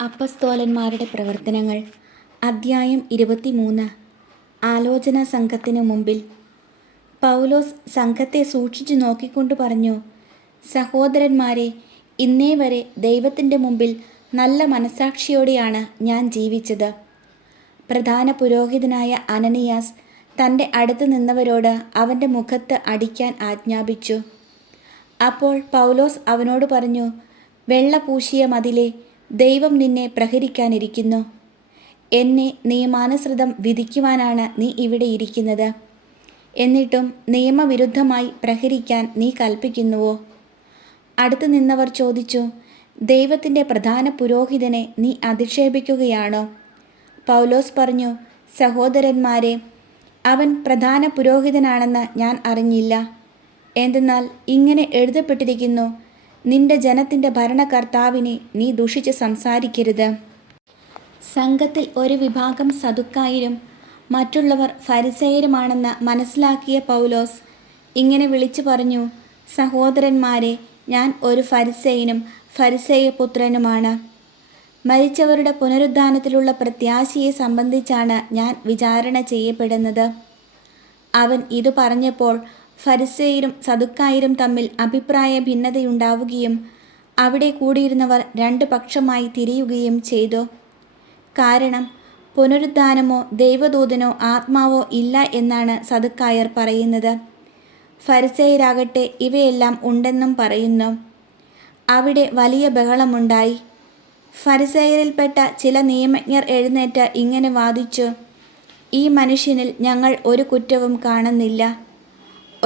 അപ്പസ്തോലന്മാരുടെ പ്രവർത്തനങ്ങൾ. അദ്ധ്യായം ഇരുപത്തിമൂന്ന്. ആലോചന സംഘത്തിനു മുമ്പിൽ. പൗലോസ് സംഘത്തെ സൂക്ഷിച്ചു നോക്കിക്കൊണ്ട് പറഞ്ഞു സഹോദരന്മാരെ ഇന്നേ വരെ ദൈവത്തിന്റെ മുമ്പിൽ നല്ല മനസാക്ഷിയോടെയാണ് ഞാൻ ജീവിച്ചത്. പ്രധാന പുരോഹിതനായ അനനിയാസ് തന്റെ അടുത്ത് നിന്നവരോട് അവന്റെ മുഖത്ത് അടിക്കാൻ ആജ്ഞാപിച്ചു. അപ്പോൾ പൗലോസ് അവനോട് പറഞ്ഞു വെള്ള പൂശിയ മതിലെ ദൈവം നിന്നെ പ്രഹരിക്കാനിരിക്കുന്നു. എന്നെ നിയമാനുസൃതം വിധിക്കുവാനാണ് നീ ഇവിടെ ഇരിക്കുന്നത്. എന്നിട്ടും നിയമവിരുദ്ധമായി പ്രഹരിക്കാൻ നീ കൽപ്പിക്കുന്നുവോ? അടുത്തു നിന്നവർ ചോദിച്ചു ദൈവത്തിന്റെ പ്രധാന പുരോഹിതനെ നീ അധിക്ഷേപിക്കുകയാണോ? പൗലോസ് പറഞ്ഞു സഹോദരന്മാരെ അവൻ പ്രധാന പുരോഹിതനാണെന്ന് ഞാൻ അറിഞ്ഞില്ല. എന്തെന്നാൽ ഇങ്ങനെ എഴുതപ്പെട്ടിരിക്കുന്നു നിന്റെ ജനത്തിന്റെ ഭരണകർത്താവിനെ നീ ദുഷിച്ച് സംസാരിക്കരുത്. സംഘത്തിൽ ഒരു വിഭാഗം സതുക്കായരും മറ്റുള്ളവർ ഫരിസേയരുമാണെന്ന് മനസ്സിലാക്കിയ പൗലോസ് ഇങ്ങനെ വിളിച്ചു പറഞ്ഞു സഹോദരന്മാരെ ഞാൻ ഒരു ഫരിസേയനും ഫരിസേയ പുത്രനുമാണ് മരിച്ചവരുടെ പുനരുദ്ധാനത്തിലുള്ള പ്രത്യാശയെ സംബന്ധിച്ചാണ് ഞാൻ വിചാരണ ചെയ്യപ്പെടുന്നത്. അവൻ ഇത് പറഞ്ഞപ്പോൾ ഫരിസേയരും സതുക്കായരും തമ്മിൽ അഭിപ്രായ ഭിന്നതയുണ്ടാവുകയും അവിടെ കൂടിയിരുന്നവർ രണ്ട് പക്ഷമായി തിരിയുകയും ചെയ്തു. കാരണം പുനരുദ്ധാനമോ ദൈവദൂതനോ ആത്മാവോ ഇല്ല എന്നാണ് സതുക്കായർ പറയുന്നത്. ഫരിസേയരാകട്ടെ ഇവയെല്ലാം ഉണ്ടെന്നും പറയുന്നു. അവിടെ വലിയ ബഹളമുണ്ടായി. ഫരിസേയരിൽപ്പെട്ട ചില നിയമജ്ഞർ എഴുന്നേറ്റ് ഇങ്ങനെ വാദിച്ചു ഈ മനുഷ്യനിൽ ഞങ്ങൾ ഒരു കുറ്റവും കാണുന്നില്ല.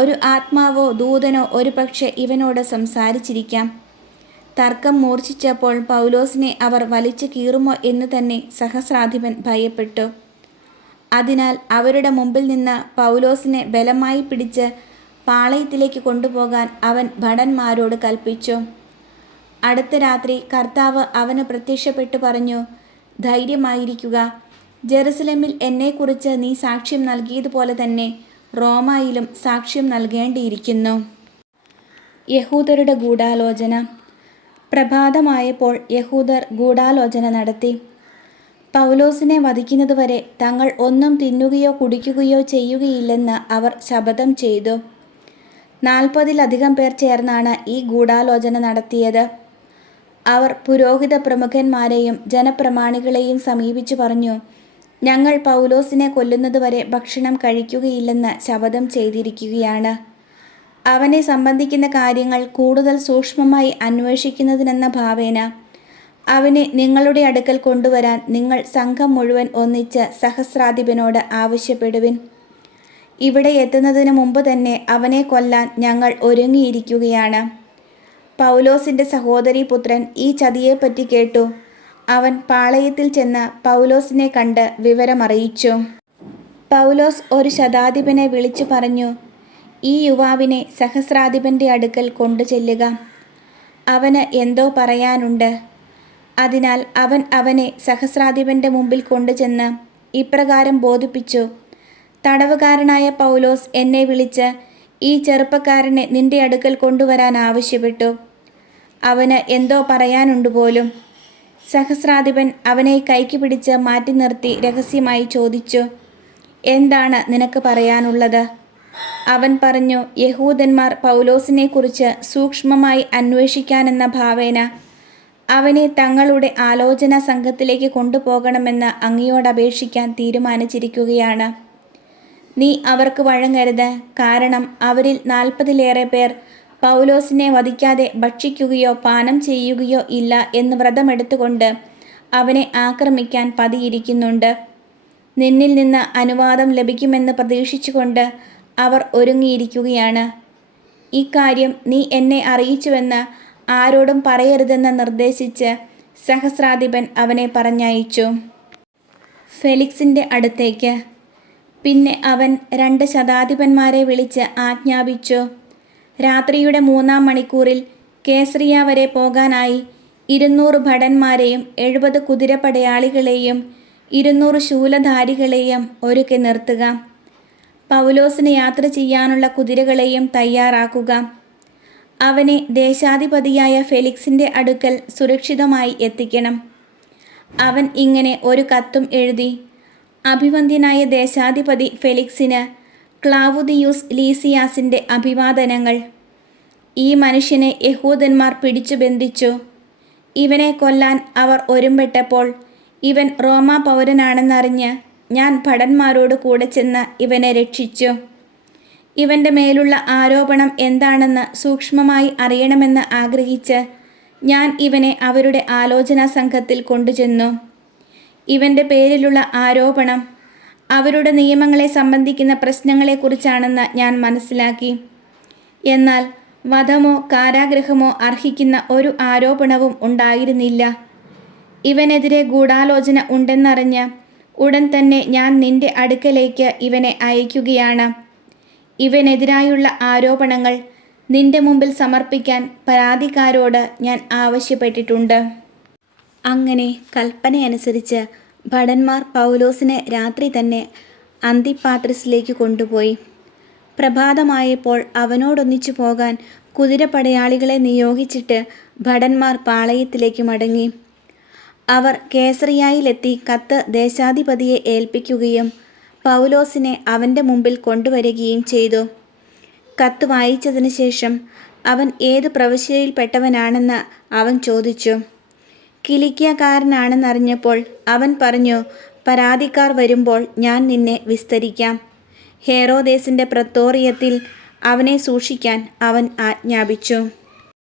ഒരു ആത്മാവോ ദൂതനോ ഒരു പക്ഷേ ഇവനോട് സംസാരിച്ചിരിക്കാം. തർക്കം മൂർച്ഛിച്ചപ്പോൾ പൗലോസിനെ അവർ വലിച്ചു കീറുമോ എന്ന് തന്നെ സഹസ്രാധിപൻ ഭയപ്പെട്ടു. അതിനാൽ അവരുടെ മുമ്പിൽ നിന്ന് പൗലോസിനെ ബലമായി പിടിച്ച് പാളയത്തിലേക്ക് കൊണ്ടുപോകാൻ അവൻ ഭടന്മാരോട് കൽപ്പിച്ചു. അടുത്ത രാത്രി കർത്താവ് അവന് പ്രത്യക്ഷപ്പെട്ടു പറഞ്ഞു ധൈര്യമായിരിക്കുക. ജെറുസലമിൽ എന്നെക്കുറിച്ച് നീ സാക്ഷ്യം നൽകിയതുപോലെ തന്നെ റോമായിലും സാക്ഷ്യം നൽകേണ്ടിയിരിക്കുന്നു. യഹൂദരുടെ ഗൂഢാലോചന. പ്രഭാതമായപ്പോൾ യഹൂദർ ഗൂഢാലോചന നടത്തി. പൗലോസിനെ വധിക്കുന്നതുവരെ തങ്ങൾ ഒന്നും തിന്നുകയോ കുടിക്കുകയോ ചെയ്യുകയില്ലെന്ന് അവർ ശപഥം ചെയ്തു. നാൽപ്പതിലധികം പേർ ചേർന്നാണ് ഈ ഗൂഢാലോചന നടത്തിയത്. അവർ പുരോഹിത പ്രമുഖന്മാരെയും ജനപ്രമാണികളെയും സമീപിച്ചു പറഞ്ഞു ഞങ്ങൾ പൗലോസിനെ കൊല്ലുന്നതുവരെ ഭക്ഷണം കഴിക്കുകയില്ലെന്ന് ശപഥം ചെയ്തിരിക്കുകയാണ്. അവനെ സംബന്ധിക്കുന്ന കാര്യങ്ങൾ കൂടുതൽ സൂക്ഷ്മമായി അന്വേഷിക്കുന്നതിനെന്ന ഭാവേന അവനെ നിങ്ങളുടെ അടുക്കൽ കൊണ്ടുവരാൻ നിങ്ങൾ സംഘം മുഴുവൻ ഒന്നിച്ച് സഹസ്രാധിപനോട് ആവശ്യപ്പെടുവിൻ. ഇവിടെ എത്തുന്നതിന് മുമ്പ് തന്നെ അവനെ കൊല്ലാൻ ഞങ്ങൾ ഒരുങ്ങിയിരിക്കുകയാണ്. പൗലോസിന്റെ സഹോദരി പുത്രൻ ഈ ചതിയെപ്പറ്റി കേട്ടു. അവൻ പാളയത്തിൽ ചെന്ന് പൗലോസിനെ കണ്ട് വിവരമറിയിച്ചു. പൗലോസ് ഒരു ശതാധിപനെ വിളിച്ചു പറഞ്ഞു ഈ യുവാവിനെ സഹസ്രാധിപന്റെ അടുക്കൽ കൊണ്ടു ചെല്ലുക. അവന് എന്തോ പറയാനുണ്ട്. അതിനാൽ അവൻ അവനെ സഹസ്രാധിപന്റെ മുമ്പിൽ കൊണ്ടുചെന്ന് ഇപ്രകാരം ബോധിപ്പിച്ചു തടവുകാരനായ പൗലോസ് എന്നെ വിളിച്ച് ഈ ചെറുപ്പക്കാരനെ നിന്റെ അടുക്കൽ കൊണ്ടുവരാൻ ആവശ്യപ്പെട്ടു. അവന് എന്തോ പറയാനുണ്ട് പോലും. സഹസ്രാധിപൻ അവനെ കൈക്ക് പിടിച്ച് മാറ്റി നിർത്തി രഹസ്യമായി ചോദിച്ചു എന്താണ് നിനക്ക് പറയാനുള്ളത്? അവൻ പറഞ്ഞു യഹൂദന്മാർ പൗലോസിനെക്കുറിച്ച് സൂക്ഷ്മമായി അന്വേഷിക്കാനെന്ന ഭാവേന അവനെ തങ്ങളുടെ ആലോചന സംഘത്തിലേക്ക് കൊണ്ടുപോകണമെന്ന് അങ്ങയോട് അപേക്ഷിക്കാൻ തീരുമാനിച്ചിരിക്കുകയാണ്. നീ അവർക്ക് വഴങ്ങരുത്. കാരണം അവരിൽ നാൽപ്പതിലേറെ പേർ പൗലോസിനെ വധിക്കാതെ ഭക്ഷിക്കുകയോ പാനം ചെയ്യുകയോ ഇല്ല എന്ന് വ്രതമെടുത്തുകൊണ്ട് അവനെ ആക്രമിക്കാൻ പതിയിരിക്കുന്നുണ്ട്. നിന്നിൽ നിന്ന് അനുവാദം ലഭിക്കുമെന്ന് പ്രതീക്ഷിച്ചുകൊണ്ട് അവർ ഒരുങ്ങിയിരിക്കുകയാണ്. ഇക്കാര്യം നീ എന്നെ അറിയിച്ചുവെന്ന് ആരോടും പറയരുതെന്ന് നിർദ്ദേശിച്ച് സഹസ്രാധിപൻ അവനെ പറഞ്ഞയച്ചു. ഫെലിക്സിന്റെ അടുത്തേക്ക്. പിന്നെ അവൻ രണ്ട് ശതാധിപന്മാരെ വിളിച്ച് ആജ്ഞാപിച്ചു. രാത്രിയുടെ മൂന്നാം മണിക്കൂറിൽ കേസറിയ വരെ പോകാനായി ഇരുന്നൂറ് ഭടന്മാരെയും എഴുപത് കുതിരപ്പടയാളികളെയും ഇരുന്നൂറ് ശൂലധാരികളെയും ഒരുക്കി നിർത്തുക. പൗലോസിന് യാത്ര ചെയ്യാനുള്ള കുതിരകളെയും തയ്യാറാക്കുക. അവനെ ദേശാധിപതിയായ ഫെലിക്സിന്റെ അടുക്കൽ സുരക്ഷിതമായി എത്തിക്കണം. അവൻ ഇങ്ങനെ ഒരു കത്തും എഴുതി അഭിവന്ദ്യനായ ദേശാധിപതി ഫെലിക്സിന് ക്ലാവുദിയൂസ് ലീസിയാസിന്റെ അഭിവാദനങ്ങൾ. ഈ മനുഷ്യനെ യഹൂദന്മാർ പിടിച്ചു ബന്ധിച്ചു. ഇവനെ കൊല്ലാൻ അവർ ഒരുമ്പെട്ടപ്പോൾ ഇവൻ റോമാ പൗരനാണെന്നറിഞ്ഞ് ഞാൻ ഭടന്മാരോട് കൂടെ ചെന്ന് ഇവനെ രക്ഷിച്ചു. ഇവന്റെ മേലുള്ള ആരോപണം എന്താണെന്ന് സൂക്ഷ്മമായി അറിയണമെന്ന് ആഗ്രഹിച്ച് ഞാൻ ഇവനെ അവരുടെ ആലോചനാ സംഘത്തിൽ കൊണ്ടുചെന്നു. ഇവന്റെ പേരിലുള്ള ആരോപണം അവരുടെ നിയമങ്ങളെ സംബന്ധിക്കുന്ന പ്രശ്നങ്ങളെക്കുറിച്ചാണെന്ന് ഞാൻ മനസ്സിലാക്കി. എന്നാൽ വധമോ കാരാഗ്രഹമോ അർഹിക്കുന്ന ഒരു ആരോപണവും ഉണ്ടായിരുന്നില്ല. ഇവനെതിരെ ഗൂഢാലോചന ഉണ്ടെന്നറിഞ്ഞ് ഉടൻ തന്നെ ഞാൻ നിന്റെ അടുക്കലേക്ക് ഇവനെ അയക്കുകയാണ്. ഇവനെതിരായുള്ള ആരോപണങ്ങൾ നിന്റെ മുമ്പിൽ സമർപ്പിക്കാൻ പരാതിക്കാരോട് ഞാൻ ആവശ്യപ്പെട്ടിട്ടുണ്ട്. അങ്ങനെ കൽപ്പനയനുസരിച്ച് ഭടന്മാർ പൗലോസിനെ രാത്രി തന്നെ അന്തിപ്പാത്രിസിലേക്ക് കൊണ്ടുപോയി. പ്രഭാതമായപ്പോൾ അവനോടൊന്നിച്ചു പോകാൻ കുതിരപ്പടയാളികളെ നിയോഗിച്ചിട്ട് ഭടന്മാർ പാളയത്തിലേക്ക് മടങ്ങി. അവർ കേസറിയായിലെത്തി കത്ത് ദേശാധിപതിയെ ഏൽപ്പിക്കുകയും പൗലോസിനെ അവന്റെ മുമ്പിൽ കൊണ്ടുവരികയും ചെയ്തു. കത്ത് വായിച്ചതിന് ശേഷം അവൻ ഏത് പ്രവിശ്യയിൽപ്പെട്ടവനാണെന്ന് അവൻ ചോദിച്ചു. കിലിക്കിയക്കാരനാണെന്നറിഞ്ഞപ്പോൾ അവൻ പറഞ്ഞു പരാതിക്കാർ വരുമ്പോൾ ഞാൻ നിന്നെ വിസ്തരിക്കാം. ഹേറോദേസിന്റെ പ്രത്തോറിയത്തിൽ അവനെ സൂക്ഷിക്കാൻ അവൻ ആജ്ഞാപിച്ചു.